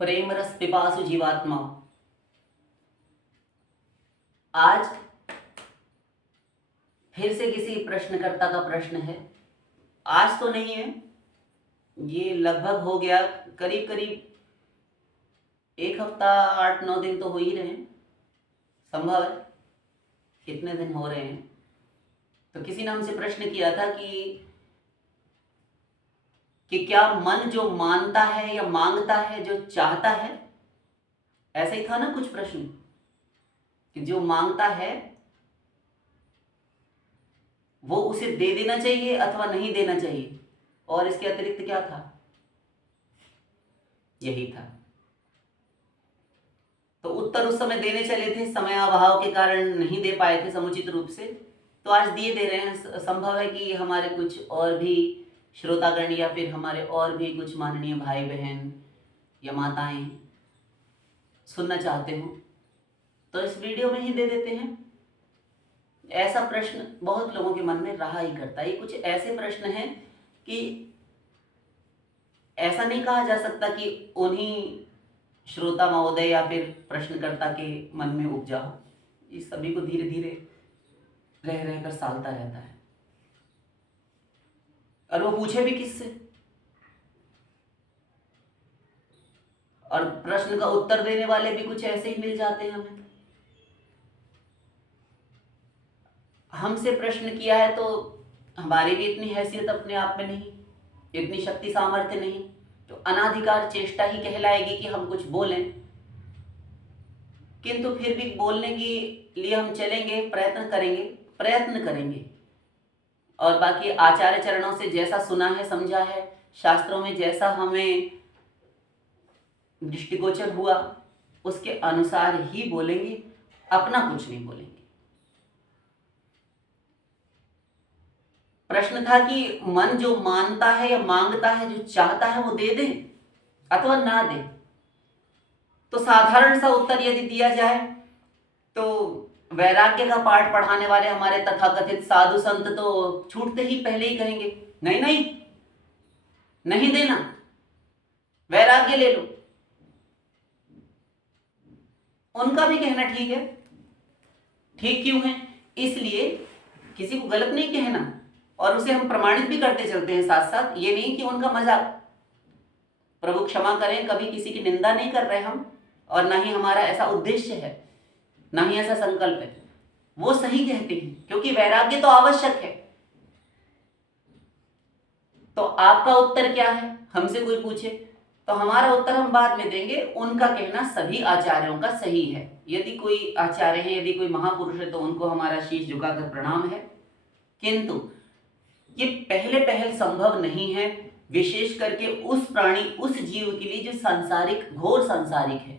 प्रेम रस पिपासु जीवात्मा। आज फिर से किसी प्रश्नकर्ता का प्रश्न है। आज तो नहीं है, ये लगभग हो गया, करीब करीब एक हफ्ता 8-9 दिन तो हो ही रहे हैं, संभव है कितने दिन हो रहे हैं। तो किसी ने हमसे प्रश्न किया था कि क्या मन जो मानता है या मांगता है, जो चाहता है, ऐसा ही था ना कुछ प्रश्न, कि जो मांगता है वो उसे दे देना चाहिए अथवा नहीं देना चाहिए, और इसके अतिरिक्त क्या था, यही था। तो उत्तर उस समय देने चले थे, समय अभाव के कारण नहीं दे पाए थे समुचित रूप से, तो आज दिए दे रहे हैं। संभव है कि हमारे कुछ और भी श्रोतागण या फिर हमारे और भी कुछ माननीय भाई बहन या माताएं सुनना चाहते हो, तो इस वीडियो में ही दे देते हैं। ऐसा प्रश्न बहुत लोगों के मन में रहा ही करता है। ये कुछ ऐसे प्रश्न हैं कि ऐसा नहीं कहा जा सकता कि उन्हीं श्रोता महोदय या फिर प्रश्नकर्ता के मन में उपजा हो। ये सभी को धीरे धीरे रह रहकर सालता रहता है, और वो पूछे भी किससे, और प्रश्न का उत्तर देने वाले भी कुछ ऐसे ही मिल जाते हैं हमें। हमसे प्रश्न किया है तो हमारी भी इतनी हैसियत अपने आप में नहीं, इतनी शक्ति सामर्थ्य नहीं, तो अनाधिकार चेष्टा ही कहलाएगी कि हम कुछ बोलें। किंतु फिर भी बोलने के लिए हम चलेंगे, प्रयत्न करेंगे। और बाकी आचार्य चरणों से जैसा सुना है, समझा है, शास्त्रों में जैसा हमें दृष्टिगोचर हुआ, उसके अनुसार ही बोलेंगे, अपना कुछ नहीं बोलेंगे। प्रश्न था कि मन जो मानता है या मांगता है, जो चाहता है, वो दे दे अथवा ना दे। तो साधारण सा उत्तर यदि दिया जाए तो वैराग्य का पाठ पढ़ाने वाले हमारे तथाकथित साधु संत तो छूटते ही पहले ही कहेंगे, नहीं नहीं नहीं देना, वैराग्य ले लो। उनका भी कहना ठीक है। ठीक क्यों है? इसलिए किसी को गलत नहीं कहना, और उसे हम प्रमाणित भी करते चलते हैं साथ साथ। ये नहीं कि उनका मजाक, प्रभु क्षमा करें, कभी किसी की निंदा नहीं कर रहे हम, और ना ही हमारा ऐसा उद्देश्य है, ना ही ऐसा संकल्प है। वो सही कहते हैं, क्योंकि वैराग्य तो आवश्यक है। तो आपका उत्तर क्या है, हमसे कोई पूछे तो हमारा उत्तर हम बाद में देंगे। उनका कहना सभी आचार्यों का सही है। यदि कोई आचार्य है, यदि कोई महापुरुष है, तो उनको हमारा शीश झुकाकर प्रणाम है। किंतु ये पहले पहल संभव नहीं है, विशेष करके उस प्राणी, उस जीव के लिए जो सांसारिक, घोर सांसारिक है,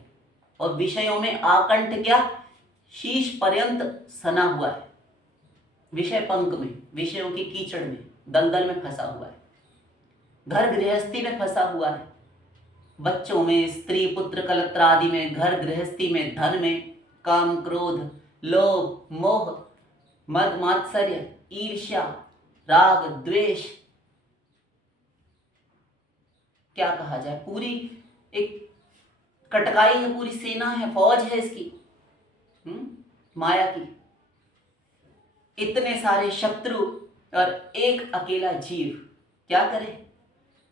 और विषयों में आकंठ क्या, शीश पर्यंत सना हुआ है, विषय पंख में, विषयों की कीचड़ में, दलदल में फंसा हुआ है, घर गृहस्थी में फंसा हुआ है, बच्चों में, स्त्री पुत्र कलत्र आदि में, घर गृहस्थी में, धन में, काम क्रोध लोभ मोह मद मात्सर्य ईर्ष्या राग द्वेष, क्या कहा जाए, पूरी एक कटकाई है, पूरी सेना है, फौज है इसकी, माया की। इतने सारे शत्रु और एक अकेला जीव, क्या करे?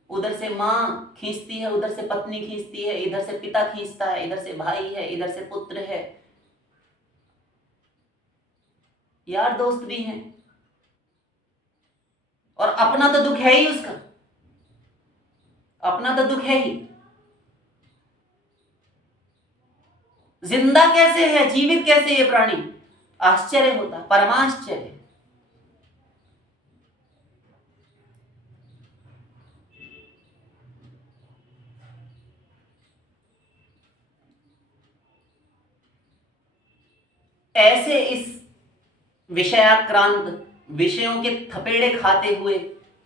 उधर से मां खींचती है, उधर से पत्नी खींचती है, इधर से पिता खींचता है, इधर से भाई है, इधर से पुत्र है, यार दोस्त भी हैं, और अपना तो दुख है ही उसका, अपना तो दुख है ही। जिंदा कैसे है, जीवित कैसे ये प्राणी? आश्चर्य होता, परमाश्चर्य। ऐसे इस विषयाक्रांत, विषयों के थपेड़े खाते हुए,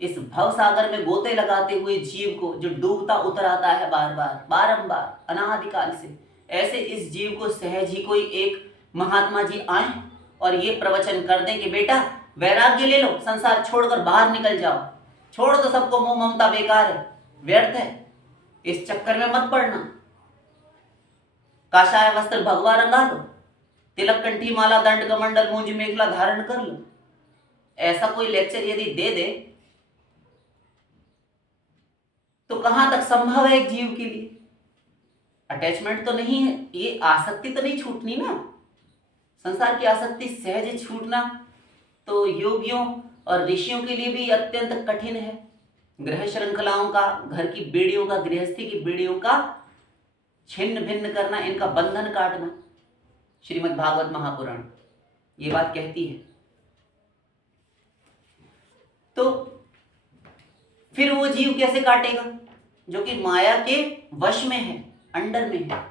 इस भवसागर में गोते लगाते हुए जीव को, जो डूबता उतर आता है बार बार, बारंबार, अनादिकाल से, ऐसे इस जीव को सहज ही कोई एक महात्मा जी आए और ये प्रवचन कर दें कि बेटा वैराग्य ले लो, संसार छोड़कर बाहर निकल जाओ, छोड़ दो सबको, मोह ममता बेकार है, व्यर्थ है, इस चक्कर में मत पड़ना, काषाय वस्त्र भगवा रंगा लो, तिलक कंठी माला दंड कमंडल मूंज मेखला धारण कर लो। ऐसा कोई लेक्चर यदि दे दे तो कहां तक संभव है एक जीव के लिए? अटैचमेंट तो नहीं है, ये आसक्ति तो नहीं छूटनी ना। संसार की आसक्ति सहज छूटना तो योगियों और ऋषियों के लिए भी अत्यंत कठिन है। ग्रह श्रृंखलाओं का, घर की बेड़ियों का, गृहस्थी की बेड़ियों का छिन्न भिन्न करना, इनका बंधन काटना, श्रीमद् भागवत महापुराण ये बात कहती है। तो फिर वो जीव कैसे काटेगा जो कि माया के वश में है, अंडर में है?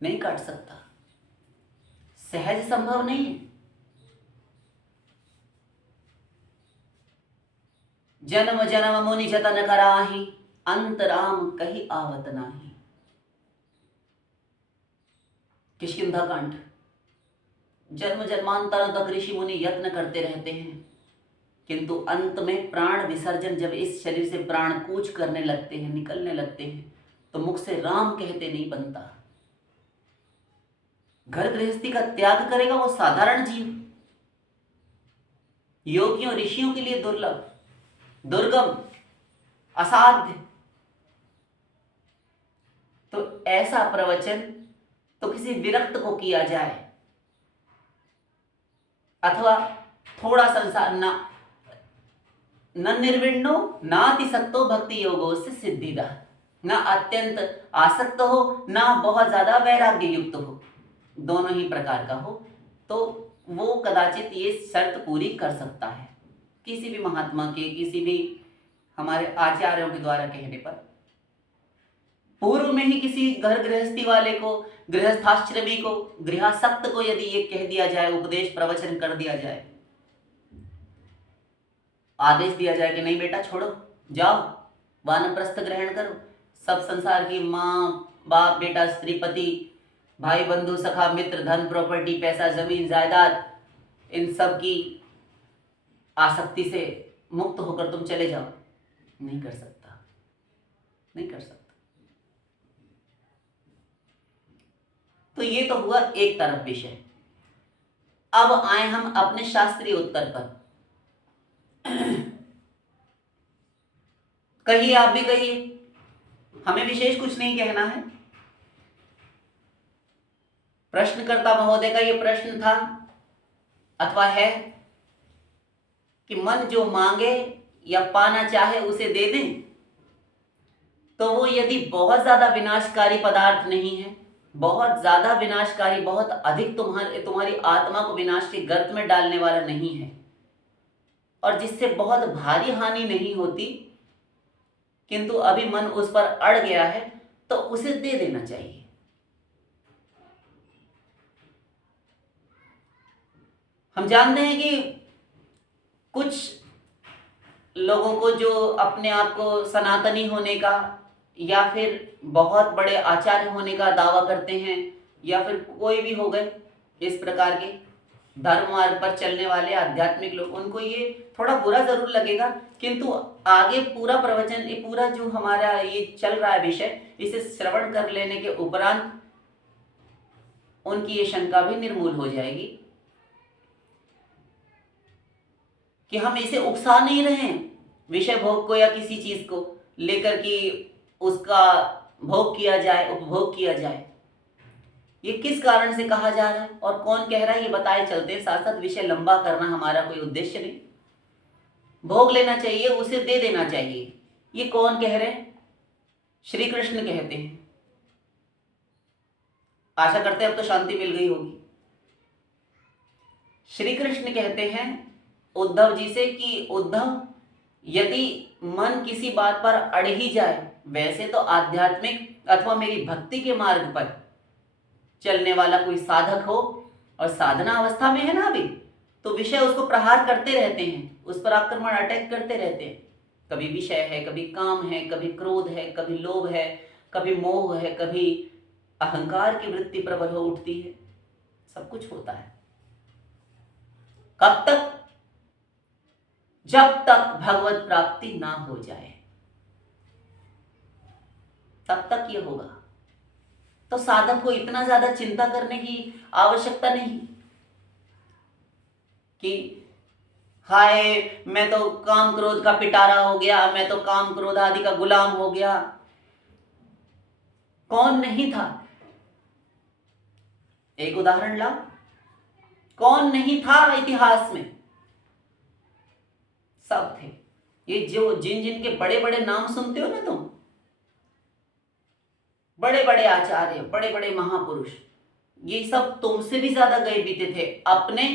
नहीं काट सकता, सहज संभव नहीं है। जन्म जन्म मुनि जतन कराही, अंतराम कही आवत नाही। किष्किंधा कांड। जन्म जन्मांतर तक ऋषि मुनि यत्न करते रहते हैं, किंतु अंत में प्राण विसर्जन, जब इस शरीर से प्राण कूच करने लगते हैं, निकलने लगते हैं, तो मुख से राम कहते नहीं बनता। घर गृहस्थी का त्याग करेगा वो साधारण जीव, योगियों ऋषियों के लिए दुर्लभ, दुर्गम, असाध्य। तो ऐसा प्रवचन तो किसी विरक्त को किया जाए, अथवा थोड़ा संसार न निर्विण्णो नातिसक्तो भक्ति योगो से सिद्धिदा, ना अत्यंत आसक्त हो, ना बहुत ज्यादा वैराग्य युक्त हो, दोनों ही प्रकार का हो, तो वो कदाचित ये शर्त पूरी कर सकता है किसी भी महात्मा के, किसी भी हमारे आचार्यों के द्वारा कहने पर। पूर्व में ही किसी घर गृहस्थी वाले को, गृहस्थाश्रमी को, गृहासक्त को यदि ये कह दिया जाए, उपदेश प्रवचन कर दिया जाए, आदेश दिया जाए कि नहीं बेटा छोड़ो, जाओ वानप्रस्थ ग्रहण करो, सब संसार की माँ बाप बेटा स्त्री पति भाई बंधु सखा मित्र धन प्रॉपर्टी पैसा जमीन जायदाद इन सब की आसक्ति से मुक्त होकर तुम चले जाओ, नहीं कर सकता, नहीं कर सकता। तो ये तो हुआ एक तरफ विषय। अब आए हम अपने शास्त्रीय उत्तर पर। कहिए, आप भी कहिए, हमें विशेष कुछ नहीं कहना है। प्रश्नकर्ता महोदय का यह प्रश्न था अथवा है कि मन जो मांगे या पाना चाहे उसे दे दें, तो वो यदि बहुत ज्यादा विनाशकारी पदार्थ नहीं है, बहुत ज्यादा विनाशकारी, बहुत अधिक तुम्हारी आत्मा को विनाश के गर्त में डालने वाला नहीं है, और जिससे बहुत भारी हानि नहीं होती, किंतु अभी मन उस पर अड़ गया है, तो उसे दे देना चाहिए। हम जानते हैं कि कुछ लोगों को जो अपने आप को सनातनी होने का या फिर बहुत बड़े आचार्य होने का दावा करते हैं, या फिर कोई भी हो गए इस प्रकार के धर्म मार्ग पर चलने वाले आध्यात्मिक लोग, उनको ये थोड़ा बुरा जरूर लगेगा, किंतु आगे पूरा प्रवचन, ये पूरा जो हमारा ये चल रहा है विषय, इसे श्रवण कर लेने के उपरांत उनकी ये शंका भी निर्मूल हो जाएगी कि हम इसे उकसा नहीं रहे हैं विषय भोग को या किसी चीज को लेकर कि उसका भोग किया जाए, उपभोग किया जाए। ये किस कारण से कहा जा रहा है और कौन कह रहा है, ये बताए चलते हैं। साथ साथ विषय लंबा करना हमारा कोई उद्देश्य नहीं। भोग लेना चाहिए, उसे दे देना चाहिए, ये कौन कह रहे हैं? श्री कृष्ण कहते हैं। आशा करते हैं अब तो शांति मिल गई होगी। श्री कृष्ण कहते हैं उद्धव जी से कि उद्धव, यदि मन किसी बात पर अड़ ही जाए, वैसे तो आध्यात्मिक अथवा मेरी भक्ति के मार्ग पर चलने वाला कोई साधक हो और साधना अवस्था में है ना अभी, तो विषय उसको प्रहार करते रहते हैं, उस पर आक्रमण अटैक करते रहते हैं। कभी विषय है, कभी काम है, कभी क्रोध है, कभी लोभ है, कभी मोह है, कभी अहंकार की वृत्ति प्रबल हो उठती है, सब कुछ होता है। कब तक? जब तक भगवत प्राप्ति ना हो जाए तब तक ये होगा। तो साधक को इतना ज्यादा चिंता करने की आवश्यकता नहीं कि हाय मैं तो काम क्रोध का पिटारा हो गया, मैं तो काम क्रोध आदि का गुलाम हो गया। कौन नहीं था? एक उदाहरण ला, कौन नहीं था इतिहास में? सब थे। ये जो जिन जिन के बड़े बड़े नाम सुनते हो ना तुम, बड़े बड़े आचार्य, बड़े बड़े महापुरुष, ये सब तुमसे भी ज्यादा गए बीते थे अपने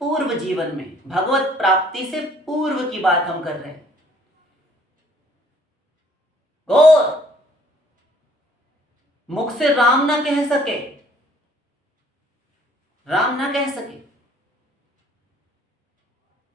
पूर्व जीवन में। भगवत प्राप्ति से पूर्व की बात हम कर रहे हैं। और मुख से राम ना कह सके, राम ना कह सके।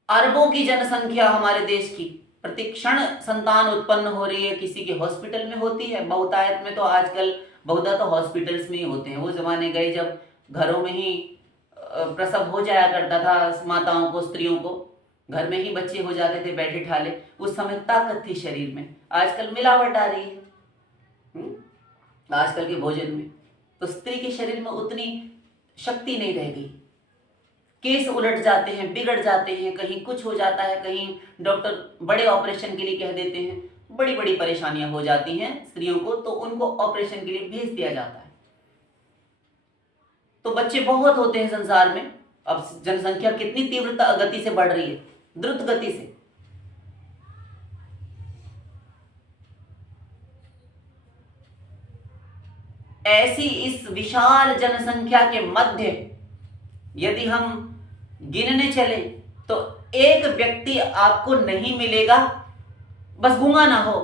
अरबों की जनसंख्या हमारे देश की, प्रतिक्षण संतान उत्पन्न हो रही है, किसी के हॉस्पिटल में होती है, बहुतायत में तो आजकल बहुधा तो हॉस्पिटल्स में ही होते हैं। वो जमाने गए जब घरों में ही प्रसव हो जाया करता था, माताओं को, स्त्रियों को घर में ही बच्चे हो जाते थे बैठे ठाले। उस समय ताकत थी शरीर में, आजकल मिलावट आ रही है आजकल के भोजन में, तो स्त्री के शरीर में उतनी शक्ति नहीं रह गई। केस उलट जाते हैं, बिगड़ जाते हैं, कहीं कुछ हो जाता है, कहीं डॉक्टर बड़े ऑपरेशन के लिए कह देते हैं, बड़ी बड़ी परेशानियां हो जाती हैं स्त्रियों को, तो उनको ऑपरेशन के लिए भेज दिया जाता है। तो बच्चे बहुत होते हैं संसार में। अब जनसंख्या कितनी तीव्रता गति से बढ़ रही है, द्रुत गति से। ऐसी इस विशाल जनसंख्या के मध्य यदि हम गिनने चले तो एक व्यक्ति आपको नहीं मिलेगा, बस गूंगा ना हो,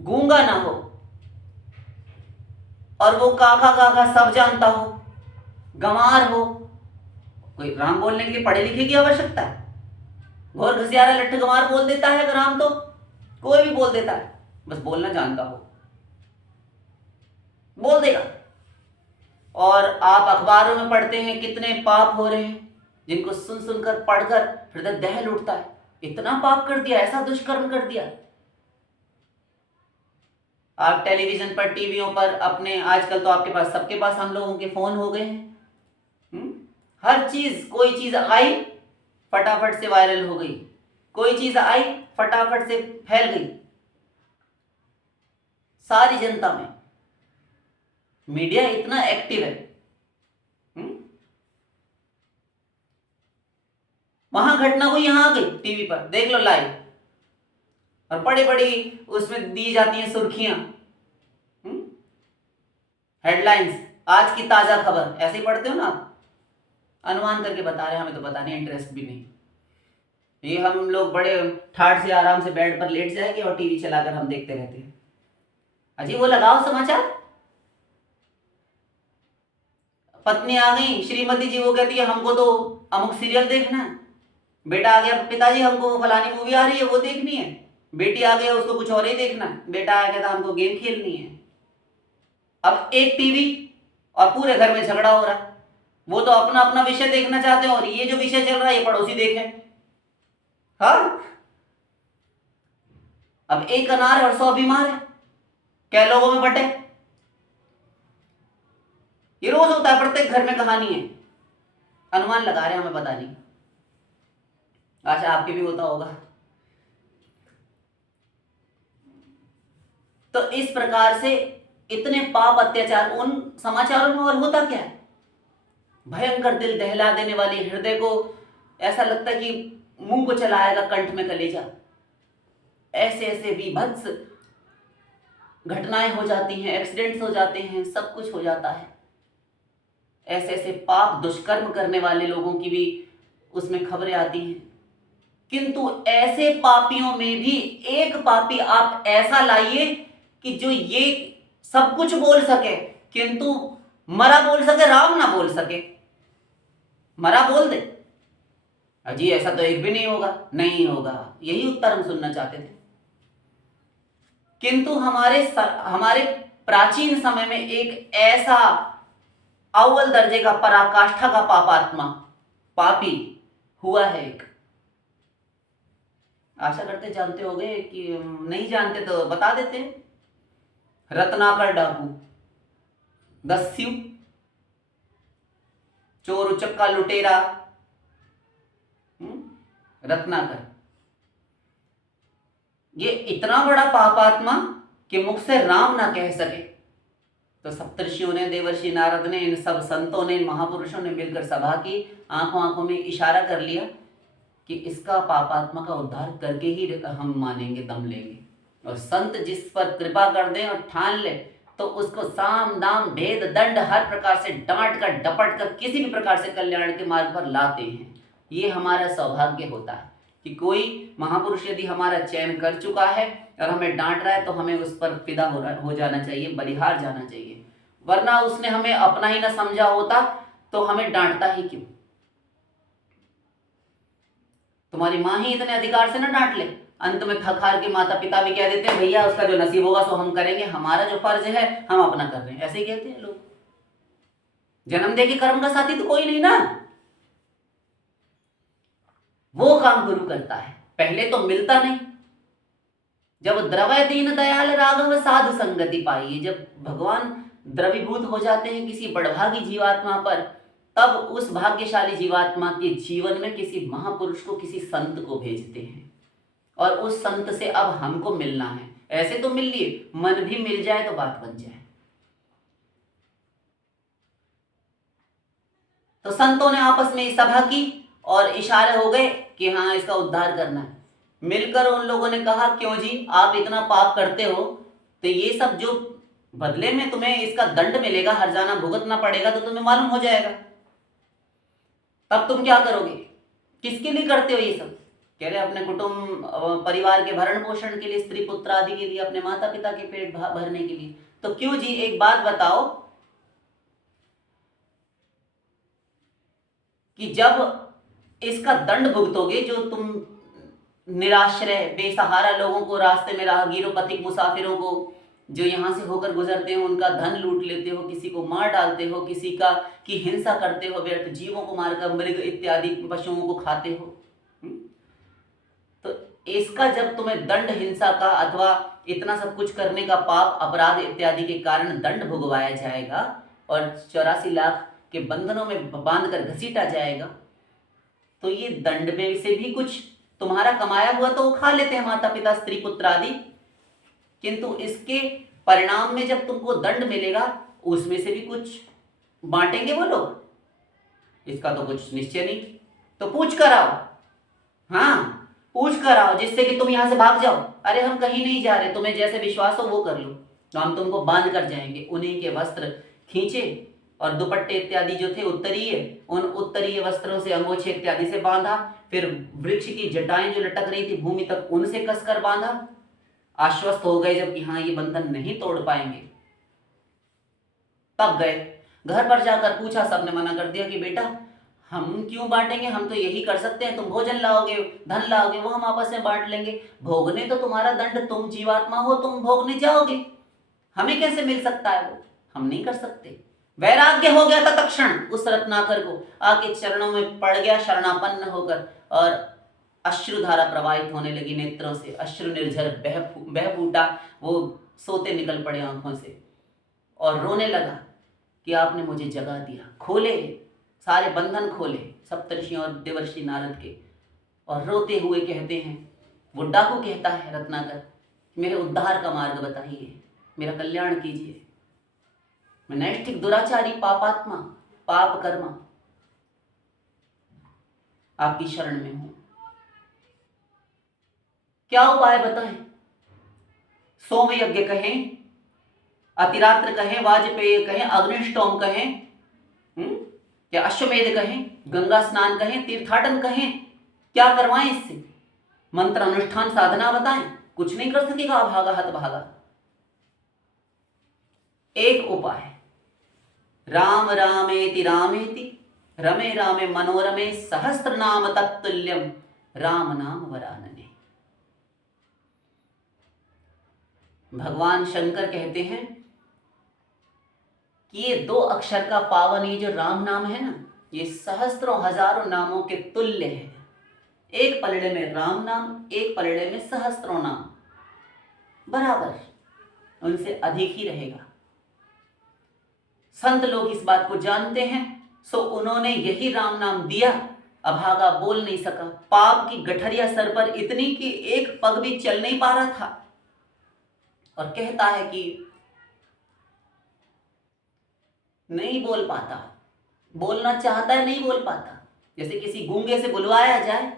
गूंगा ना हो और वो काका काका सब जानता हो, गंवार हो। कोई राम बोलने के लिए पढ़े लिखे की आवश्यकता है? घोर घसियारा लट्ठ गंवार बोल देता है राम, तो कोई भी बोल देता है, बस बोलना जानता हो, बोल देगा। और आप अखबारों में पढ़ते हैं कितने पाप हो रहे हैं, जिनको सुन सुनकर पढ़कर हृदय दहल उठता है। इतना पाप कर दिया, ऐसा दुष्कर्म कर दिया। आप टेलीविजन पर, टीवियों पर, अपने आजकल तो आपके पास, सबके पास हम लोगों के फोन हो गए हैं। हर चीज, कोई चीज आई फटाफट से वायरल हो गई, कोई चीज आई फटाफट से फैल गई सारी जनता में। मीडिया इतना एक्टिव है। वहां घटना हुई, यहां आ गई, टीवी पर देख लो लाइव, और बड़ी बड़ी उसमें दी जाती हैं सुर्खियां, हेडलाइंस, आज की ताजा खबर, ऐसे ही पढ़ते हो ना आप। अनुमान करके बता रहे हैं, हमें तो पता नहीं, इंटरेस्ट भी नहीं। ये हम लोग बड़े ठाठ से आराम से बेड पर लेट जाएंगे और टीवी चलाकर हम देखते रहते हैं। अजी वो लगाओ समाचार, पत्नी आ गई, श्रीमती जी, वो कहती है हमको तो अमुक सीरियल देखना है। बेटा आ गया, पिताजी हमको वो फलानी मूवी आ रही है वो देखनी है। बेटी आ गया, उसको कुछ और ही देखना है। बेटा आ गया था, हमको गेम खेलनी है। अब एक टीवी और पूरे घर में झगड़ा हो रहा है। वो तो अपना अपना विषय देखना चाहते हैं और ये जो विषय चल रहा है ये पड़ोसी देखे। हाँ, अब एक अनार और 100 बीमार है, क्या लोगों में बटे। ये रोज होता है, प्रत्येक घर में कहानी है। अनुमान लगा रहे हैं, हमें पता नहीं, आशा आपके भी होता होगा। तो इस प्रकार से इतने पाप अत्याचार उन समाचारों में, और होता क्या है, भयंकर दिल दहला देने वाली, हृदय को ऐसा लगता है कि मुंह को चलाएगा, कंठ में कलेजा। ऐसे ऐसे विभत्स घटनाएं हो जाती हैं, एक्सीडेंट्स हो जाते हैं, सब कुछ हो जाता है। ऐसे ऐसे पाप दुष्कर्म करने वाले लोगों की भी उसमें खबरें आती हैं। किंतु ऐसे पापियों में भी एक पापी आप ऐसा लाइए कि जो ये सब कुछ बोल सके किंतु मरा बोल सके, राम ना बोल सके। मरा बोल दे, अजी ऐसा तो एक भी नहीं होगा। नहीं होगा, यही उत्तर हम सुनना चाहते थे। किंतु हमारे प्राचीन समय में एक ऐसा अव्वल दर्जे का, पराकाष्ठा का पापात्मा, पापी हुआ है एक, आशा करते जानते होगे, कि नहीं जानते तो बता देते हैं। रत्नाकर डाकू, दस्यु, चोर उचक्का लुटेरा, रत्नाकर। ये इतना बड़ा पापात्मा कि मुख से राम ना कह सके। तो सप्तर्षियों ने, देवर्षि नारद ने, इन सब संतों ने, इन महापुरुषों ने मिलकर सभा की, आंखों आंखों में इशारा कर लिया कि इसका पापात्मा का उद्धार करके ही हम मानेंगे, दम लेंगे। और संत जिस पर कृपा कर दें और ठान ले, तो उसको साम दाम भेद दंड हर प्रकार से डांट कर डपट कर किसी भी प्रकार से कल्याण के मार्ग पर लाते हैं। ये हमारा सौभाग्य होता है कि कोई महापुरुष यदि हमारा चयन कर चुका है और हमें डांट रहा है, तो हमें उस पर फिदा हो जाना चाहिए, बलिहार जाना चाहिए। वरना उसने हमें अपना ही ना समझा होता तो हमें डांटता ही क्यों। तुम्हारी माँ ही इतने अधिकार से ना डांट ले, अंत में थक हार के माता पिता भी कह देते हैं भैया उसका जो नसीब होगा सो हम करेंगे, हमारा जो फर्ज है हम अपना कर रहे हैं, ऐसे ही कहते हैं लोग। जन्म दे के कर्म का साथी तो कोई नहीं ना, वो काम गुरु करता है। पहले तो मिलता नहीं, जब द्रवय दीन दयाल राघव साधु संगति पाई, जब भगवान द्रवीभूत हो जाते हैं किसी बड़भागी जीवात्मा पर, तब उस भाग्यशाली जीवात्मा के जीवन में किसी महापुरुष को, किसी संत को भेजते हैं, और उस संत से अब हमको मिलना है। ऐसे तो मिल लिए, मन भी मिल जाए तो बात बन जाए। तो संतों ने आपस में सभा की और इशारे हो गए कि हाँ इसका उद्धार करना है। मिलकर उन लोगों ने कहा क्यों जी आप इतना पाप करते हो, तो ये सब जो बदले में तुम्हें इसका दंड मिलेगा, हर्जाना भुगतना पड़ेगा, तो तुम्हें मालूम हो जाएगा, तब तुम क्या करोगे, किसके लिए करते हो ये सब। कह रहे अपने कुटुंब परिवार के भरण पोषण के लिए, स्त्री पुत्र आदि के लिए, अपने माता पिता के पेट भरने के लिए। तो क्यों जी एक बात बताओ कि जब इसका दंड भुगतोगे, जो तुम निराश्रय बेसहारा लोगों को, रास्ते में राहगीरों, पथिक मुसाफिरों को जो यहाँ से होकर गुजरते हो, उनका धन लूट लेते हो, किसी को मार डालते हो, किसी का की हिंसा करते हो, व्यर्थ जीवों को मारकर मृग इत्यादि पशुओं को खाते हो, तो इसका जब तुम्हें दंड, हिंसा का अथवा इतना सब कुछ करने का पाप, अपराध इत्यादि के कारण दंड भुगवाया जाएगा और 84 लाख के बंधनों में बांधकर घसीटा जाएगा, तो ये दंड में से भी कुछ तुम्हारा कमाया हुआ तो वो खा लेते हैं माता पिता, स्त्री पुत्र आदि, किंतु इसके परिणाम में जब तुमको दंड मिलेगा उसमें से भी कुछ बांटेंगे वो लोग, इसका तो कुछ निश्चय नहीं। तो पूछ कर आओ, हाँ पूछ कर आओ, जिससे कि तुम यहां से भाग जाओ। अरे हम कहीं नहीं जा रहे, तुम्हें जैसे विश्वास हो वो कर लो, तो हम तुमको बांध कर जाएंगे। उन्हीं के वस्त्र खींचे और दुपट्टे इत्यादि जो थे उत्तरीय, उन उत्तरीय वस्त्रों से अंगोछे इत्यादि से बांधा, फिर वृक्ष की जटाएं जो लटक रही थी भूमि तक, उनसे कसकर बांधा। आश्वस्त हो गए जब कि हाँ ये बंधन नहीं तोड़ पाएंगे, तब गए घर पर जाकर पूछा, सबने मना कर दिया कि बेटा हम क्यों बांटेंगे, हम तो यही कर सकते हैं, तुम भोजन लाओगे, धन लाओगे, वो हम आपस में बांट लेंगे, भोगने तो तुम्हारा दंड, तुम जीवात्मा हो, तुम भोगने जाओगे, हमें कैसे मिल सकता है वो, हम नहीं कर सकते। वैराग्य हो गया था तत्क्षण उस रत्नाकर को, आके चरणों में पड़ गया शरणापन्न होकर, और अश्रुधारा प्रवाहित होने लगी नेत्रों से, अश्रु निर्झर बह फूटा, वो सोते निकल पड़े आंखों से, और रोने लगा कि आपने मुझे जगा दिया, खोले सारे बंधन खोले सप्तर्षियों और देवर्षि नारद के। और रोते हुए कहते हैं, वो डाकू कहता है रत्नाकर, मेरे उद्धार का मार्ग बताइए, मेरा कल्याण कीजिए, मैं नैष्ठिक दुराचारी पापात्मा पाप कर्मा आपकी शरण में हूं, क्या उपाय बताएं। सोम यज्ञ कहें, अतिरात्र कहें, वाजपेय कहें, अग्निष्टोम कहें, या अश्वमेध कहें, गंगा स्नान कहें, तीर्थाटन कहें, क्या करवाएं इससे, मंत्र अनुष्ठान साधना बताएं, कुछ नहीं कर सकेगा अभागा हतभागा। एक उपाय, राम रामेति रामेति रमे रामे मनोरमे सहस्त्र नाम तत्तुल्यम राम नाम वरानने। भगवान शंकर कहते हैं कि ये 2 अक्षर का पावन ये जो राम नाम है ना, ये सहस्त्रों हजारों नामों के तुल्य है। एक पलड़े में राम नाम, एक पलड़े में सहस्त्रों नाम, बराबर, उनसे अधिक ही रहेगा। संत लोग इस बात को जानते हैं, सो उन्होंने यही राम नाम दिया। अभागा बोल नहीं सका, पाप की गठरिया सर पर इतनी कि एक पग भी चल नहीं पा रहा था, और कहता है कि नहीं बोल पाता, बोलना चाहता है नहीं बोल पाता। जैसे किसी गूंगे से बुलवाया जाए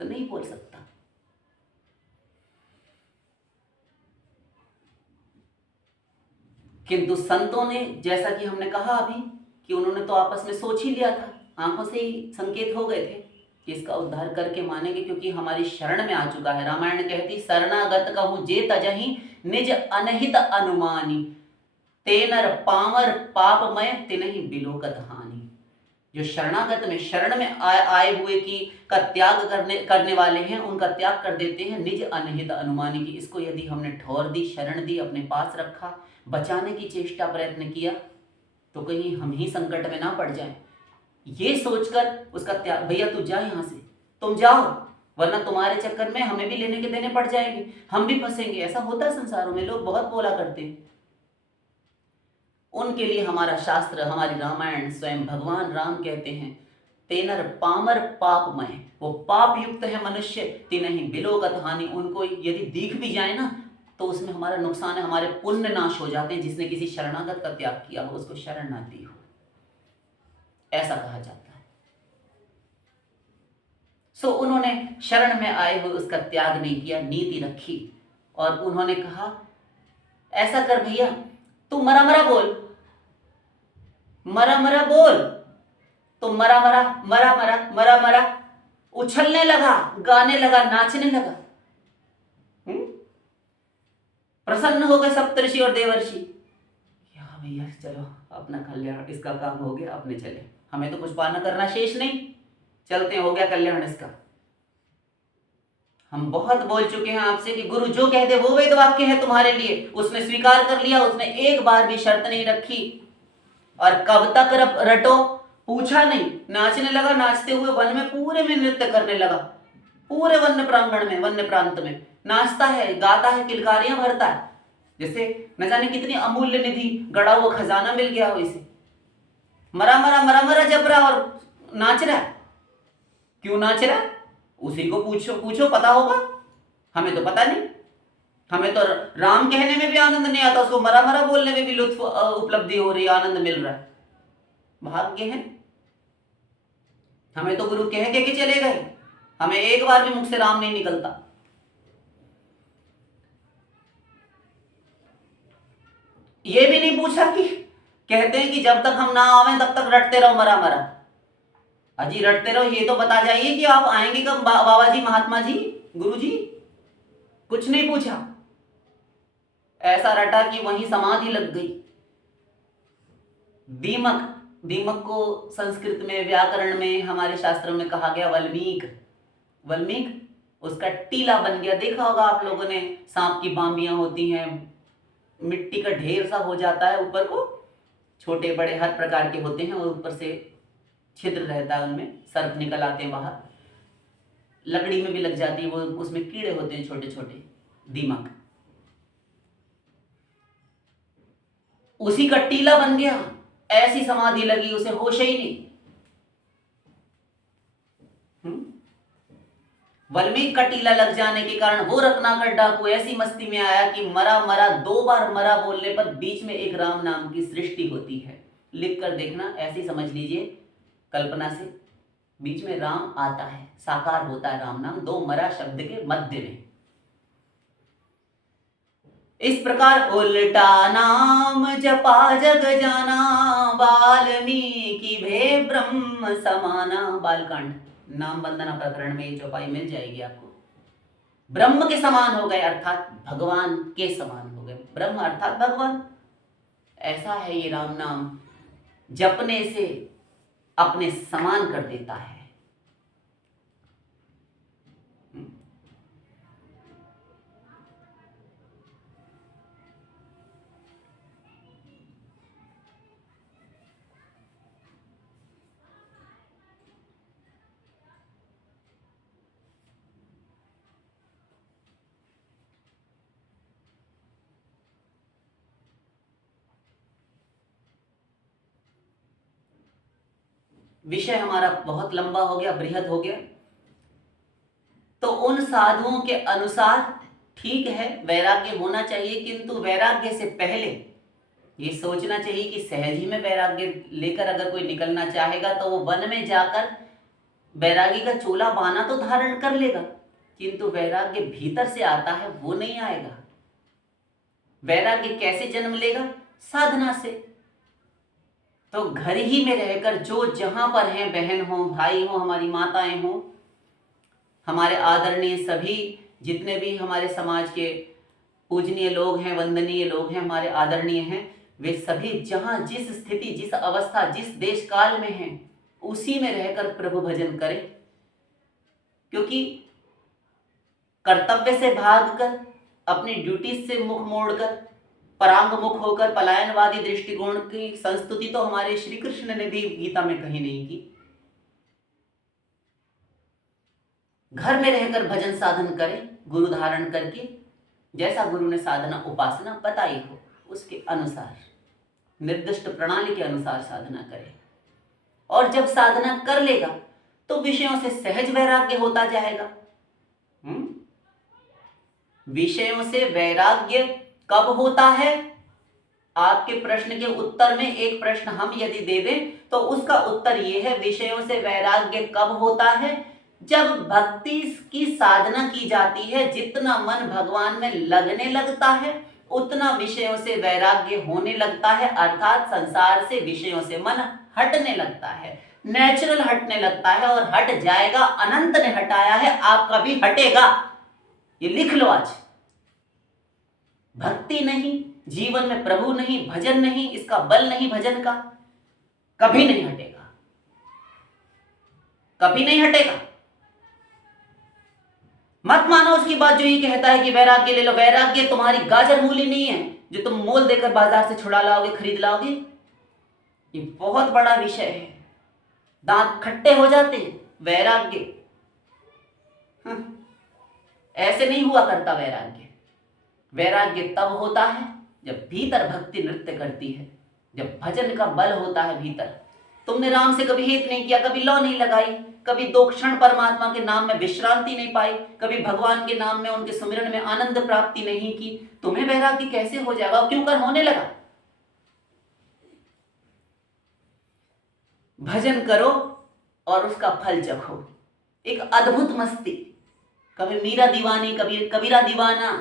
तो नहीं बोल सकता। किंतु संतों ने, जैसा कि हमने कहा अभी, कि उन्होंने तो आपस में सोच ही लिया था, आंखों से ही संकेत हो गए थे कि इसका उद्धार करके मानेंगे, क्योंकि हमारी शरण में आ चुका है। रामायण कहती शरणागत कहूं जे तजहि निज अनहित अनुमानी, तेनर पामर पापमय तिनहि बिलोकत हानि। जो शरणागत में, शरण में आए हुए की का त्याग करने वाले हैं, उनका त्याग कर देते हैं निज अनहित अनुमानी की। इसको यदि हमने ठौर दी, शरण दी, अपने पास रखा, बचाने की चेष्टा प्रयत्न किया, तो कहीं हम ही संकट में ना पड़ जाएं, ये सोचकर उसका त्याग, भैया तू जा यहां से, तुम जाओ, वरना तुम्हारे चक्कर में हमें भी लेने के देने पड़ जाएंगे, हम भी फंसेंगे। ऐसा होता है संसारों में, लोग बहुत बोला करते हैं। उनके लिए हमारा शास्त्र, हमारी रामायण, स्वयं भगवान राम कहते हैं तेनर पामर पापमय, वो पाप युक्त है मनुष्य, तिनहि बिलोकत हानि। उनको यदि दिख भी जाए ना तो उसमें हमारा नुकसान है, हमारे पुण्य नाश हो जाते हैं। जिसने किसी शरणागत का त्याग किया हो उसको शरण ना दी हो, ऐसा कहा जाता है। सो उन्होंने शरण में आए हुए उसका त्याग नहीं किया, नीति रखी, और उन्होंने कहा ऐसा कर भैया, तू मरा मरा बोल, मरा मरा बोल। तो मरा मरा मरा मरा मरा मरा उछलने लगा, गाने लगा, नाचने लगा। प्रसन्न हो गए सप्तऋषि और देवर्षि। क्या भैया चलो अपना कल्याण, इसका काम हो गया, अपने चले, हमें तो कुछ पाना करना शेष नहीं, चलते हो गया कल्याण इसका। हम बहुत बोल चुके हैं आपसे कि गुरु जो कह दे वो वेद वाक्य है तुम्हारे लिए। उसने स्वीकार कर लिया, उसने एक बार भी शर्त नहीं रखी। और कब तक रटो, पूछा नहीं, नाचने लगा, नाचते हुए वन में पूरे में नृत्य करने लगा, पूरे वन्य प्रांगण में, वन्य प्रांत में नाचता है, गाता है, किलकारियां भरता है, जैसे न जाने कितनी अमूल्य निधि, गड़ा हुआ खजाना मिल गया हो इसे। मरा मरा मरा मरा जप रहा और नाच रहा है। क्यों नाच रहा है? उसी को पूछो, पूछो पता होगा, हमें तो पता नहीं। हमें तो राम कहने में भी आनंद नहीं आता, उसको मरा मरा बोलने में भी लुत्फ उपलब्धि हो रही है, आनंद मिल रहा है। भाग्य है, हमें तो गुरु कह के चले गए, हमें एक बार भी मुख से राम नहीं निकलता। ये भी नहीं पूछा कि कहते हैं कि जब तक हम ना आवे तब तक रटते रहो मरा मरा। अजी रटते रहो, ये तो बता जाइए कि आप आएंगे कब बाबा जी, महात्मा जी, गुरु जी। कुछ नहीं पूछा, ऐसा रटा कि वहीं समाधि लग गई। दीमक, दीमक को संस्कृत में, व्याकरण में, हमारे शास्त्रों में कहा गया वल्मीक। वल्मीक उसका टीला बन गया। देखा होगा आप लोगों ने, सांप की बांबियां होती हैं, मिट्टी का ढेर सा हो जाता है, ऊपर को छोटे बड़े हर प्रकार के होते हैं, और ऊपर से छिद्र रहता है, उनमें सर्प निकल आते हैं बाहर, लकड़ी में भी लग जाती है वो, उसमें कीड़े होते हैं छोटे छोटे, दीमक। उसी का टीला बन गया, ऐसी समाधि लगी उसे, होश ही नहीं। वल्मीक का टीला लग जाने के कारण वो रत्नाकर डाकू ऐसी मस्ती में आया कि मरा मरा, 2 बार मरा बोलने पर बीच में एक राम नाम की सृष्टि होती है। लिख कर देखना, ऐसी समझ लीजिए कल्पना से, बीच में राम आता है, साकार होता है राम नाम 2 मरा शब्द के मध्य में। इस प्रकार उल्टा नाम जपा जग जाना, वाल्मीकि भे ब्रह्म समाना। बालकांड नाम वंदना प्रकरण में ये चौपाई मिल जाएगी आपको। ब्रह्म के समान हो गए, अर्थात भगवान के समान हो गए। ब्रह्म अर्थात भगवान। ऐसा है ये राम नाम, जपने से अपने समान कर देता है। विषय हमारा बहुत लंबा हो गया, बृहद हो गया। तो उन साधुओं के अनुसार ठीक है वैराग्य होना चाहिए, किंतु वैराग्य से पहले ये सोचना चाहिए कि सहज ही में वैराग्य लेकर अगर कोई निकलना चाहेगा तो वो वन में जाकर वैरागी का चोला बाना तो धारण कर लेगा, किंतु वैराग्य भीतर से आता है वो नहीं आएगा। वैराग्य कैसे जन्म लेगा? साधना से। तो घर ही में रहकर जो जहां पर हैं, बहन हो, भाई हो, हमारी माताएं हो, हमारे आदरणीय सभी जितने भी हमारे समाज के पूजनीय लोग हैं, वंदनीय लोग हैं, हमारे आदरणीय हैं, वे सभी जहां जिस स्थिति, जिस अवस्था, जिस देश काल में हैं, उसी में रहकर प्रभु भजन करें। क्योंकि कर्तव्य से भागकर, अपनी ड्यूटी से मुख मोड़कर, परांग मुख होकर पलायनवादी दृष्टिकोण की संस्तुति तो हमारे श्री कृष्ण ने भी गीता में कहीं नहीं की। घर में रहकर भजन साधन करें, गुरु धारण करके, जैसा गुरु ने साधना उपासना बताई हो उसके अनुसार, निर्दिष्ट प्रणाली के अनुसार साधना करें। और जब साधना कर लेगा तो विषयों से सहज वैराग्य होता जाएगा। विषयों से वैराग्य कब होता है? आपके प्रश्न के उत्तर में एक प्रश्न हम यदि दे दें तो उसका उत्तर यह है, विषयों से वैराग्य कब होता है? जब भक्ति की साधना की जाती है, जितना मन भगवान में लगने लगता है उतना विषयों से वैराग्य होने लगता है, अर्थात संसार से, विषयों से मन हटने लगता है, नेचुरल हटने लगता है और हट जाएगा। अनंत ने हटाया है, आपका भी हटेगा, ये लिख लो आज। भक्ति नहीं, जीवन में प्रभु नहीं, भजन नहीं, इसका बल नहीं भजन का, कभी नहीं हटेगा, कभी नहीं हटेगा। मत मानो उसकी बात जो ये कहता है कि वैराग्य ले लो। वैराग्य तुम्हारी गाजर मूली नहीं है जो तुम मोल देकर बाजार से छुड़ा लाओगे, खरीद लाओगे। ये बहुत बड़ा विषय है, दांत खट्टे हो जाते हैं। वैराग्य ऐसे नहीं हुआ करता। वैराग्य तब होता है जब भीतर भक्ति नृत्य करती है, जब भजन का बल होता है भीतर। तुमने राम से कभी हित नहीं किया, कभी लौ नहीं लगाई, कभी 2 क्षण परमात्मा के नाम में विश्रांति नहीं पाई, कभी भगवान के नाम में, उनके सुमिरन में आनंद प्राप्ति नहीं की, तुम्हें वैराग्य कैसे हो जाएगा? क्यों कर होने लगा? भजन करो और उसका फल चखो। एक अद्भुत मस्ती, कभी मीरा दीवानी, कभी कबीरा दीवाना,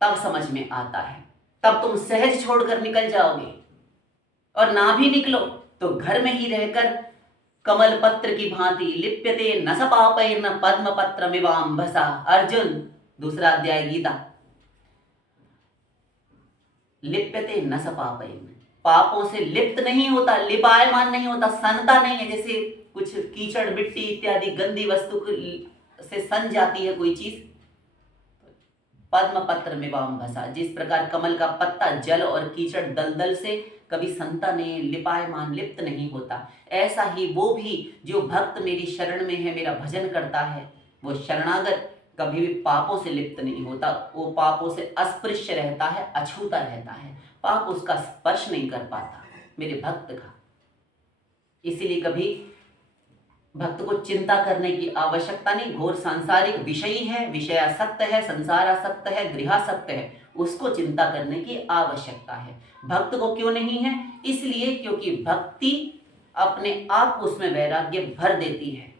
तब समझ में आता है, तब तुम सहज छोड़कर निकल जाओगे। और ना भी निकलो तो घर में ही रहकर कमल पत्र की भांति लिप्यते न स पापैर्न पद्म पत्रमिवाम्भसा। अर्जुन, 2 अध्याय गीता। लिप्यते न स पापैर्न, पापों से लिप्त नहीं होता, लिपायमान नहीं होता, सनता नहीं है। जैसे कुछ कीचड़, मिट्टी इत्यादि गंदी वस्तु से सन जाती है कोई चीज, पद्म पत्र में वाम्भसा, जिस प्रकार कमल का पत्ता जल और कीचड़ दलदल से कभी संता नहीं, लिपायमान, लिप्त नहीं होता, ऐसा ही वो भी जो भक्त मेरी शरण में है, मेरा भजन करता है, वो शरणागत कभी भी पापों से लिप्त नहीं होता। वो पापों से अस्पृश्य रहता है, अछूता रहता है, पाप उसका स्पर्श नहीं कर पाता मेरे भक्त का। इसीलिए कभी भक्त को चिंता करने की आवश्यकता नहीं। घोर सांसारिक विषयी है, विषयासक्त है, संसारासक्त है, गृहासक्त है, उसको चिंता करने की आवश्यकता है। भक्त को क्यों नहीं है? इसलिए क्योंकि भक्ति अपने आप उसमें वैराग्य भर देती है।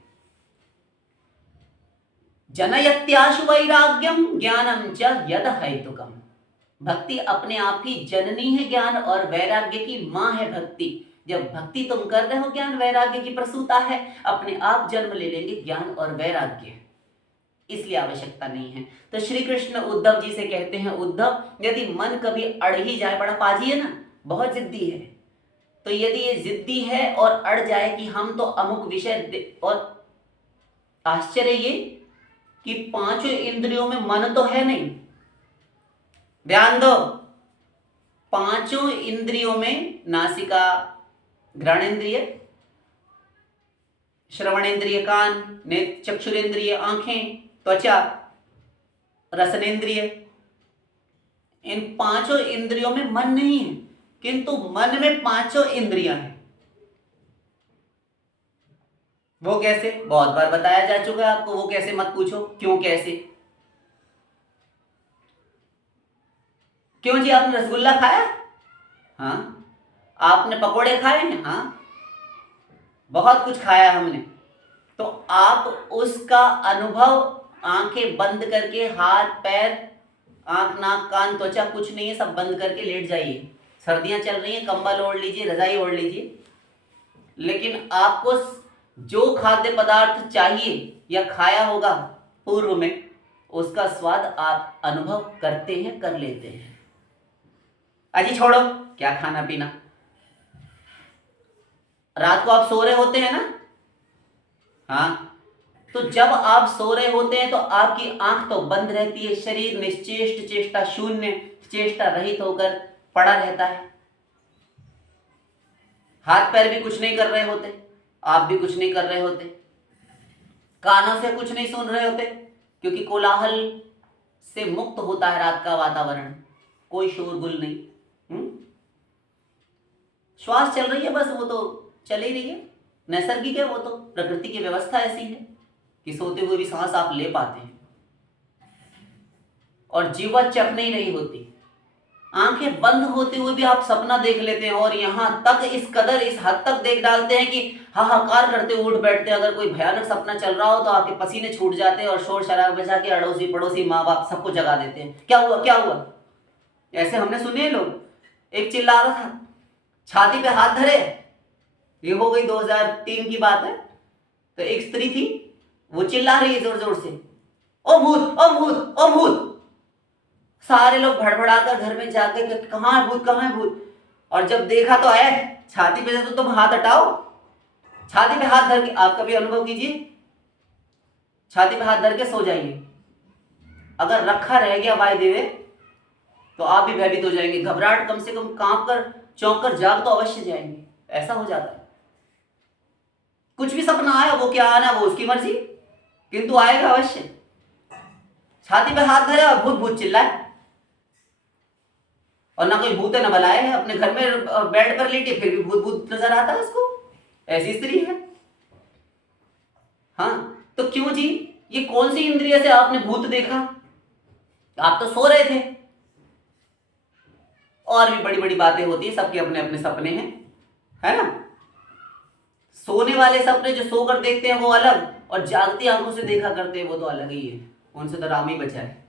जनयत्याशु वैराग्यम ज्ञानम च यद हेतुकम। भक्ति अपने आप ही जननी है ज्ञान, और वैराग्य की मां है भक्ति। जब भक्ति तुम कर रहे हो, ज्ञान वैराग्य की प्रसूता है, अपने आप जन्म ले लेंगे ज्ञान और वैराग्य, इसलिए आवश्यकता नहीं है। तो श्री कृष्ण उद्धव जी से कहते हैं, उद्धव यदि मन कभी अड़ ही जाए, बड़ा पाजी है ना, बहुत जिद्दी है, तो यदि ये जिद्दी है और अड़ जाए कि हम तो अमुक विषय, और आश्चर्य ये कि 5 इंद्रियों में मन तो है नहीं। ध्यान दो, 5 इंद्रियों में नासिका, घ्राणेन्द्रिय, श्रवणेन्द्रिय कान, चक्षुरेन्द्रिय आंखें, त्वचा, रसनेन्द्रिय, इन 5 इंद्रियों में मन नहीं है। किंतु मन में पांचों इंद्रियां हैं। वो कैसे? बहुत बार बताया जा चुका है आपको। वो कैसे मत पूछो, क्यों कैसे। क्यों जी, आपने रसगुल्ला खाया? हाँ। आपने पकोड़े खाए हैं? हाँ। बहुत कुछ खाया हमने। तो आप उसका अनुभव आंखें बंद करके, हाथ पैर, आंख नाक कान त्वचा कुछ नहीं है, सब बंद करके लेट जाइए। सर्दियां चल रही हैं, कंबल ओढ़ लीजिए, रजाई ओढ़ लीजिए। लेकिन आपको जो खाद्य पदार्थ चाहिए या खाया होगा पूर्व में, उसका स्वाद आप अनुभव करते हैं, कर लेते हैं। अजी छोड़ो क्या खाना पीना। रात को आप सो रहे होते हैं ना? हाँ। तो जब आप सो रहे होते हैं तो आपकी आंख तो बंद रहती है, शरीर निश्चेष्ट, चेष्टा शून्य, चेष्टा रहित होकर पड़ा रहता है। हाथ पैर भी कुछ नहीं कर रहे होते, आप भी कुछ नहीं कर रहे होते, कानों से कुछ नहीं सुन रहे होते, क्योंकि कोलाहल से मुक्त होता है रात का वातावरण, कोई शोरगुल नहीं। श्वास चल रही है, बस वो तो चल ही रही है, नैसर्गिक है, वो तो प्रकृति की व्यवस्था ऐसी है कि सोते हुए भी सांस आप ले पाते हैं। और जीवा चक नहीं रही होती, आंखें बंद होते हुए भी आप सपना देख लेते हैं, और यहां तक इस कदर, इस हद तक देख डालते हैं कि हाहाकार करते उठ बैठते हैं। अगर कोई भयानक सपना चल रहा हो तो आपके पसीने छूट जाते हैं और शोर शराबा बजा के अड़ोसी पड़ोसी माँ बाप सबको जगा देते हैं। क्या हुआ क्या हुआ, ऐसे हमने सुने हैं लोग। एक चिल्ला रहा था, छाती पे हाथ धरे, ये हो गई 2003 की बात है। तो एक स्त्री थी, वो चिल्ला रही है जोर जोर से, ओ भूत ओ भूत ओ भूत। सारे लोग भड़बड़ाकर घर में जाके कहाँ है भूत, कहाँ है भूत। और जब देखा तो है छाती पे, तो तुम हाथ हटाओ, छाती पे हाथ धर के, आप कभी अनुभव कीजिए, छाती पे हाथ धर के सो जाइए। अगर रखा रह गया वाय देवे तो आप भी भयभीत हो जाएंगे, घबराहट, कम से कम कांप कर चौंक कर जाग तो अवश्य जाएंगे। ऐसा हो जाता है। कुछ भी सपना आया, वो क्या आना वो उसकी मर्जी, किंतु आएगा अवश्य। छाती पे हाथ धरे और भूत भूत चिल्लाए, और ना कोई भूत है ना बलाए है, अपने घर में बेड पर लेटे फिर भी भूत भूत नजर आता है उसको। ऐसी स्त्री है। हाँ, तो क्यों जी, ये कौन सी इंद्रिय से आपने भूत देखा? आप तो सो रहे थे। और भी बड़ी बड़ी बातें होती है, सबके अपने अपने सपने हैं, है ना। सोने वाले सपने जो सोकर देखते हैं वो अलग, और जागती आंखों से देखा करते हैं वो तो अलग ही है। उनसे तो राम ही बचा है।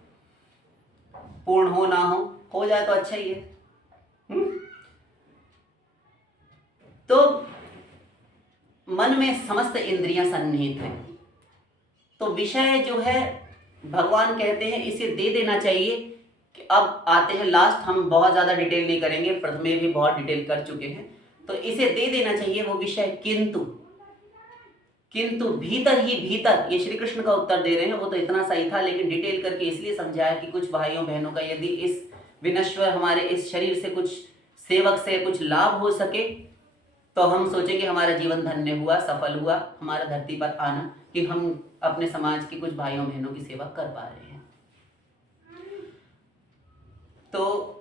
पूर्ण हो ना हो जाए तो अच्छा ही है। तो मन में समस्त इंद्रियां सन्निहित हैं। तो विषय जो है भगवान कहते हैं इसे दे देना चाहिए। कि अब आते हैं लास्ट, हम बहुत ज्यादा डिटेल नहीं करेंगे, प्रथमे भी बहुत डिटेल कर चुके हैं। तो इसे दे देना चाहिए वो विषय, किंतु भीतर ही भीतर, ये श्री कृष्ण का उत्तर दे रहे हैं, वो तो इतना सही था, लेकिन डिटेल करके इसलिए समझाया कि कुछ भाइयों बहनों का यदि इस विनश्वर हमारे इस शरीर से कुछ सेवक से कुछ लाभ हो सके तो हम सोचें कि हमारा जीवन धन्य हुआ, सफल हुआ हमारा धरती पर आना, कि हम अपने समाज के कुछ भाइयों बहनों की सेवा कर पा रहे हैं। तो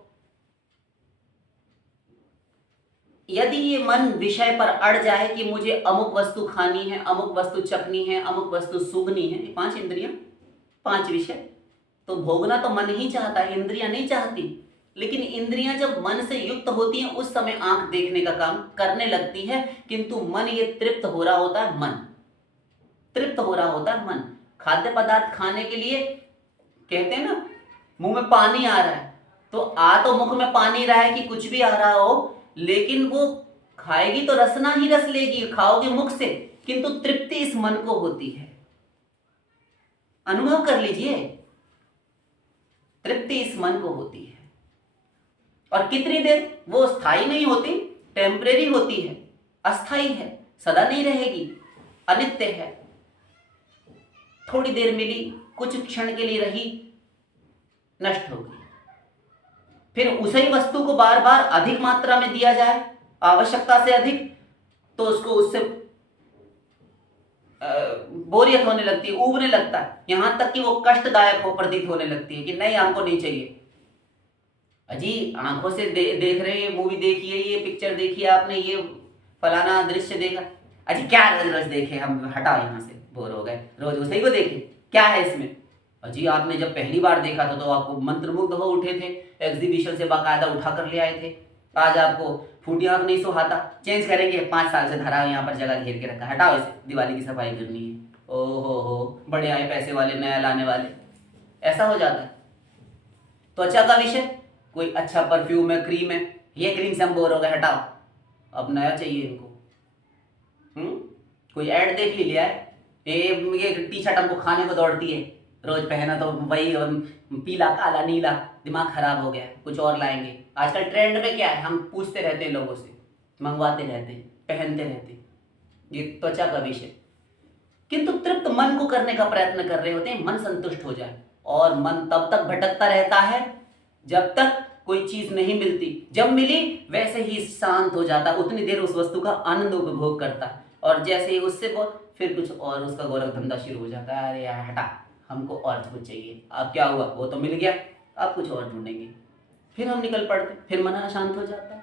यदि ये मन विषय पर अड़ जाए कि मुझे अमुक वस्तु खानी है, अमुक वस्तु चखनी है, अमुक वस्तु सूंघनी है, 5 इंद्रियां, 5 विषय, तो भोगना तो मन ही चाहता है, इंद्रियां नहीं चाहती। लेकिन इंद्रियां जब मन से युक्त होती हैं उस समय आंख देखने का काम करने लगती है, किंतु मन ये तृप्त हो रहा होता है, मन तृप्त हो रहा होता है। मन खाद्य पदार्थ खाने के लिए कहते हैं ना, मुंह में पानी आ रहा है, तो आ तो मुख में पानी रहा है कि कुछ भी आ रहा हो, लेकिन वो खाएगी तो रसना ही रस लेगी, खाओगे मुख से, किंतु तृप्ति इस मन को होती है। अनुभव कर लीजिए, तृप्ति इस मन को होती है। और कितनी देर, वो स्थायी नहीं होती, टेम्परेरी होती है, अस्थाई है, सदा नहीं रहेगी, अनित्य है। थोड़ी देर मिली, कुछ क्षण के लिए रही, नष्ट होगी। फिर उसी वस्तु को बार बार अधिक मात्रा में दिया जाए, आवश्यकता से अधिक, तो उसको उससे बोरियत होने लगती है, ऊबने लगता है, यहां तक कि वो कष्टदायक हो प्रतीत होने लगती है कि नहीं, हमको नहीं चाहिए। अजी आंखों से देख रहे हैं, मूवी देखी है, ये पिक्चर देखी है आपने, ये फलाना दृश्य देखा। अजी क्या रोज रोज देखे हम, हटाओ यहाँ से, बोर हो गए, रोज उसी को देखे, क्या है इसमें। अजी आपने जब पहली बार देखा था तो आपको मंत्रमुग्ध हो उठे थे, एग्जीबिशन से बाकायदा उठा कर ले आए थे। आज आपको फूटी आंख नहीं सुहाता, चेंज करेंगे, 5 साल से धरा यहाँ पर जगह घेर के रखा, हटाओ इसे, दिवाली की सफाई करनी है। ओहो हो, बड़े आए पैसे वाले, नया लाने वाले, ऐसा हो जाता है। त्वचा का विषय, कोई अच्छा परफ्यूम है, क्रीम है, ये क्रीम से हम बोर हो गए, हटाओ, अब नया चाहिए इनको। कोई ऐड देख लिया है, ये टी शर्ट हमको खाने को दौड़ती है, रोज पहना तो वही पीला काला नीला, दिमाग खराब हो गया, कुछ और लाएंगे। आजकल ट्रेंड में क्या है, हम पूछते रहते हैं लोगों से, मंगवाते रहते हैं, पहनते रहते हैं, ये त्वचा का विषय। किंतु तृप्त मन को करने का प्रयत्न कर रहे होते हैं, मन संतुष्ट हो जाए, और मन तब तक भटकता रहता है जब तक कोई चीज नहीं मिलती, जब मिली वैसे ही शांत हो जाता, उतनी देर उस वस्तु का आनंद उपभोग करता है, और जैसे ही उससे वो फिर कुछ और उसका गोरख धंधा शुरू हो जाता है, अरे यार हटा, हमको और कुछ चाहिए, अब क्या हुआ, वो तो मिल गया, अब कुछ और ढूंढेंगे, फिर हम निकल पड़ते, फिर मन अशांत हो जाता है।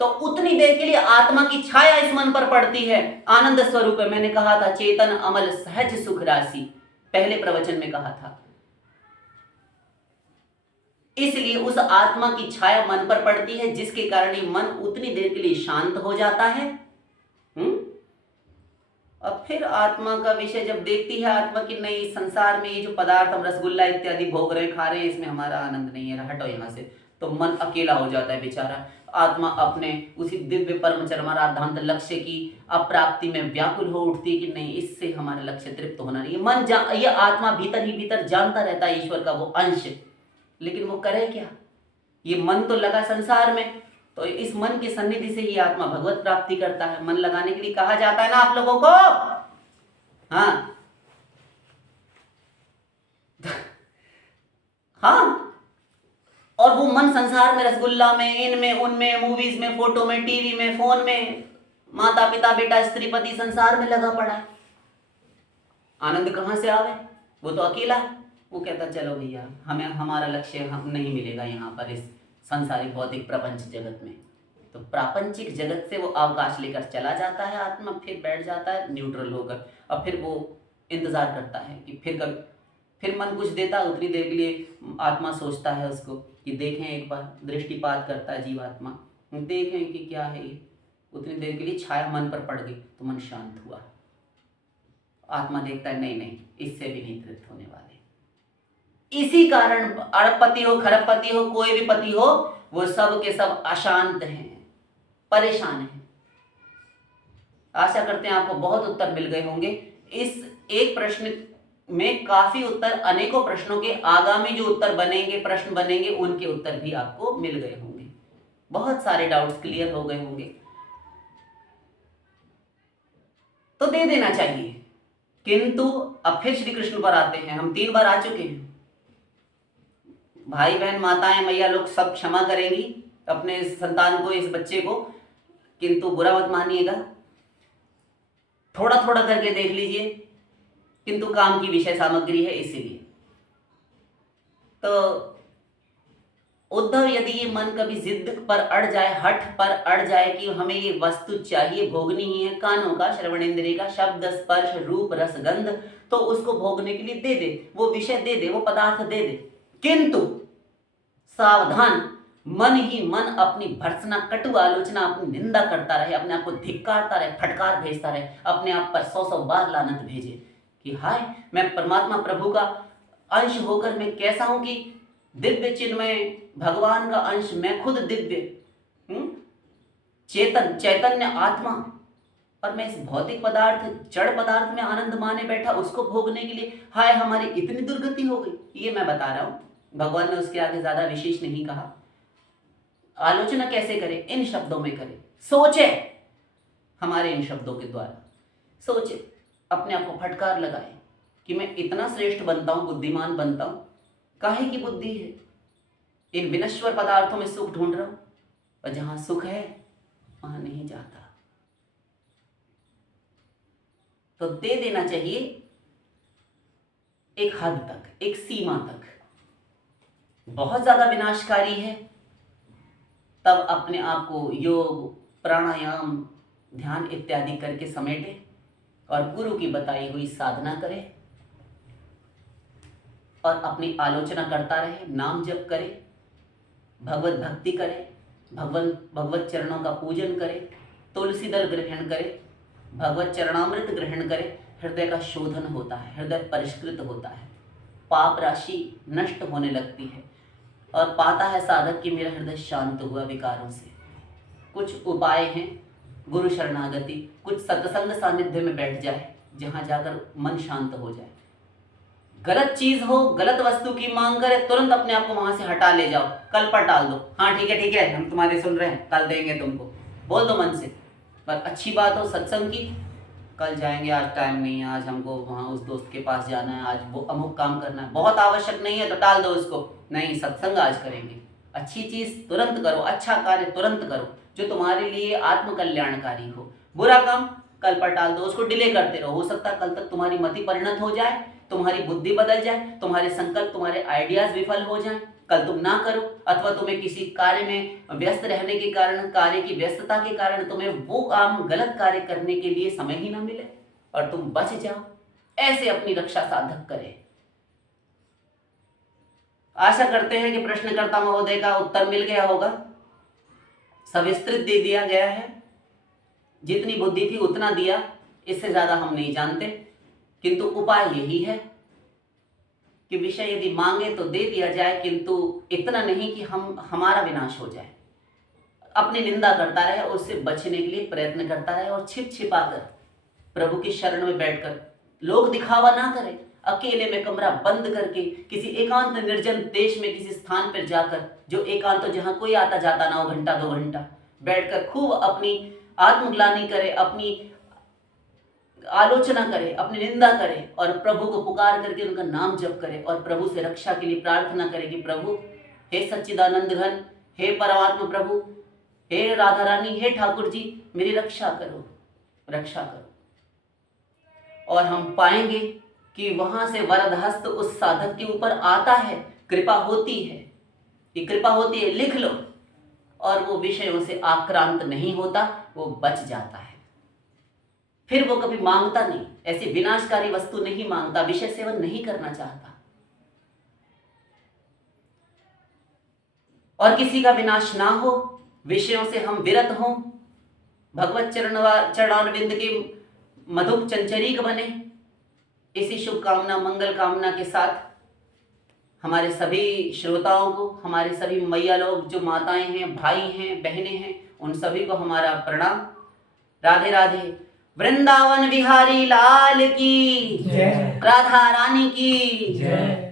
तो उतनी देर के लिए आत्मा की छाया इस मन पर पड़ती है, आनंद स्वरूप है। मैंने कहा था चेतन अमल सहज सुख राशि, पहले प्रवचन में कहा था। इसलिए उस आत्मा की छाया मन पर पड़ती है, जिसके कारण ही मन उतनी देर के लिए शांत हो जाता है। अब फिर आत्मा का विषय जब देखती है आत्मा की, नहीं संसार में ये जो पदार्थ हम रसगुल्ला इत्यादि भोग रहे खा रहे हैं, इसमें हमारा आनंद नहीं है, हटो यहाँ से, तो मन अकेला हो जाता है बेचारा। आत्मा अपने उसी दिव्य परम चरमाराध्यान्त लक्ष्य की अप्राप्ति में व्याकुल हो उठती है कि नहीं, इससे हमारा लक्ष्य तृप्त होना नहीं है। मन ये आत्मा भीतर ही भीतर जानता रहता है ईश्वर का वो अंश, लेकिन वो करे क्या, ये मन तो लगा संसार में, तो इस मन की सन्निधि से ही आत्मा भगवत प्राप्ति करता है। मन लगाने के लिए कहा जाता है ना आप लोगों को, हाँ हाँ, और वो मन संसार में, रसगुल्ला में, इनमें उनमें, मूवीज में, फोटो में, टीवी में, फोन में, माता पिता बेटा स्त्री पति, संसार में लगा पड़ा है। आनंद कहां से आवे, वो तो अकेला है। वो कहता चलो भैया, हमें हमारा लक्ष्य हम नहीं मिलेगा यहाँ पर इस संसारिक भौतिक प्रपंच जगत में, तो प्रापंचिक जगत से वो अवकाश लेकर चला जाता है आत्मा, फिर बैठ जाता है न्यूट्रल होकर। अब फिर वो इंतजार करता है कि फिर मन कुछ देता है, उतनी देर के लिए आत्मा सोचता है उसको कि देखें, एक बार दृष्टिपात करता है जीवात्मा, देखें कि क्या है ये, उतनी देर के लिए छाया मन पर पड़ गई तो मन शांत हुआ। आत्मा देखता है नहीं नहीं, इससे भी नहीं तृप्त होने वाले। इसी कारण अरबपति हो, खरबपति हो, कोई भी पति हो, वो सब के सब अशांत हैं, परेशान हैं। आशा करते हैं आपको बहुत उत्तर मिल गए होंगे। इस एक प्रश्न में काफी उत्तर, अनेकों प्रश्नों के आगामी जो उत्तर बनेंगे, प्रश्न बनेंगे, उनके उत्तर भी आपको मिल गए होंगे, बहुत सारे डाउट्स क्लियर हो गए होंगे, तो दे देना चाहिए। किंतु अब फिर श्री कृष्ण पर आते हैं, हम 3 बार आ चुके हैं। भाई बहन माताएं मैया लोग सब क्षमा करेंगी अपने संतान को, इस बच्चे को, किंतु बुरा मत मानिएगा, थोड़ा थोड़ा करके देख लीजिए, किंतु काम की विषय सामग्री है इसीलिए। तो उद्धव, यदि ये मन कभी जिद पर अड़ जाए, हठ पर अड़ जाए कि हमें ये वस्तु चाहिए, भोगनी ही है, कानों का, श्रवणेंद्रिय का, शब्द स्पर्श रूप रस गंध, तो उसको भोगने के लिए दे दे, वो विषय दे दे, वो पदार्थ दे दे, किंतु सावधान, मन ही मन अपनी भर्त्सना, कटु आलोचना, अपनी निंदा करता रहे, अपने आप को धिक्कारता रहे, फटकार भेजता रहे, अपने आप पर 100 बार लानत भेजे कि हाय, मैं परमात्मा प्रभु का अंश होकर मैं कैसा हूं कि दिव्य चिन्मय भगवान का अंश, मैं खुद दिव्य चेतन चैतन्य आत्मा, और मैं इस भौतिक पदार्थ, जड़ पदार्थ में आनंद माने बैठा, उसको भोगने के लिए हाय हमारी इतनी दुर्गति हो गई। ये मैं बता रहा हूं, भगवान ने उसके आगे ज्यादा विशेष नहीं कहा। आलोचना कैसे करें, इन शब्दों में करें, सोचे, हमारे इन शब्दों के द्वारा सोचे, अपने आप को फटकार लगाए कि मैं इतना श्रेष्ठ बनता हूं, बुद्धिमान बनता हूं, काहे की बुद्धि है, इन विनश्वर पदार्थों में सुख ढूंढ रहा हूं, और जहां सुख है वहां नहीं जाता। तो दे देना चाहिए एक हद तक, एक सीमा तक। बहुत ज्यादा विनाशकारी है तब अपने आप को योग, प्राणायाम, ध्यान इत्यादि करके समेटे और गुरु की बताई हुई साधना करे और अपनी आलोचना करता रहे, नाम जप करे, भगवत भक्ति करे, भगवत चरणों का पूजन करे, तुलसी दल ग्रहण करे, भगवत चरणामृत ग्रहण करे। हृदय का शोधन होता है, हृदय परिष्कृत होता है, पाप राशि नष्ट होने लगती है और पाता है साधक कि मेरा हृदय शांत हुआ विकारों से। कुछ उपाय हैं, गुरु शरणागति, कुछ सत्संग सानिध्य में बैठ जाए जहाँ जाकर मन शांत हो जाए। गलत चीज हो, गलत वस्तु की मांग करे, तुरंत अपने आप को वहां से हटा ले जाओ, कल पर टाल दो। हाँ ठीक है हम तुम्हारे सुन रहे हैं, कल देंगे तुमको, बोल दो मन से। पर अच्छी बात हो सत्संग की, कल जाएंगे, आज टाइम नहीं है, आज हमको वहाँ उस दोस्त के पास जाना है, आज वो अमुक काम करना है, बहुत आवश्यक नहीं है तो टाल दो उसको। नहीं, सत्संग आज करेंगे। अच्छी चीज तुरंत करो, अच्छा कार्य तुरंत करो जो तुम्हारे लिए आत्म कल्याणकारी हो। बुरा काम कल पर टाल दो, उसको डिले करते रहो। हो सकता है कल तक तुम्हारी मति परिणत हो जाए, तुम्हारी बुद्धि बदल जाए, तुम्हारे संकल्प, तुम्हारे आइडियाज विफल हो जाएं, कल तुम ना करो, अथवा तुम्हें किसी कार्य में व्यस्त रहने के कारण, कार्य की व्यस्तता के कारण तुम्हें वो काम, गलत कार्य करने के लिए समय ही ना मिले और तुम बच जाओ। ऐसे अपनी रक्षा साधक करे। आशा करते हैं कि प्रश्नकर्ता महोदय का उत्तर मिल गया होगा, सविस्तृत दे दिया गया है। जितनी बुद्धि थी उतना दिया, इससे ज्यादा हम नहीं जानते, किंतु उपाय यही है कि विषय यदि मांगे तो दे दिया जाए, किंतु इतना नहीं कि हमारा विनाश हो जाए। अपनी निंदा करता रहे और उससे बचने के लिए प्रयत्न करता रहे और छिप छिपा कर प्रभु की शरण में बैठकर, लोग दिखावा ना करें, अकेले में कमरा बंद करके किसी एकांत निर्जन देश में किसी स्थान पर जाकर, जो एकांत जहां कोई आता जाता ना हो, घंटा 2 घंटा बैठकर खूब अपनी आत्मग्लानि करे, अपनी आलोचना करे, अपनी निंदा करे और प्रभु को पुकार करके उनका नाम जप करे और प्रभु से रक्षा के लिए प्रार्थना करे कि प्रभु, हे सच्चिदानंद घन, हे परमात्मा प्रभु, हे राधा रानी, हे ठाकुर जी, मेरी रक्षा करो, रक्षा करो। और हम पाएंगे कि वहां से वरद हस्त उस साधक के ऊपर आता है, कृपा होती है, ये कृपा होती है, लिख लो। और वो विषयों से आक्रांत नहीं होता, वो बच जाता है। फिर वो कभी मांगता नहीं, ऐसी विनाशकारी वस्तु नहीं मांगता, विषय सेवन नहीं करना चाहता। और किसी का विनाश ना हो, विषयों से हम विरत हों, भगवत चरणारविंद के मधुप चंचरीक बने। इसी शुभकामना, मंगल कामना के साथ हमारे सभी श्रोताओं को, हमारे सभी मैया लोग जो माताएं हैं, भाई हैं, बहनें हैं, उन सभी को हमारा प्रणाम। राधे राधे। वृंदावन बिहारी लाल की जय, राधा रानी की जय।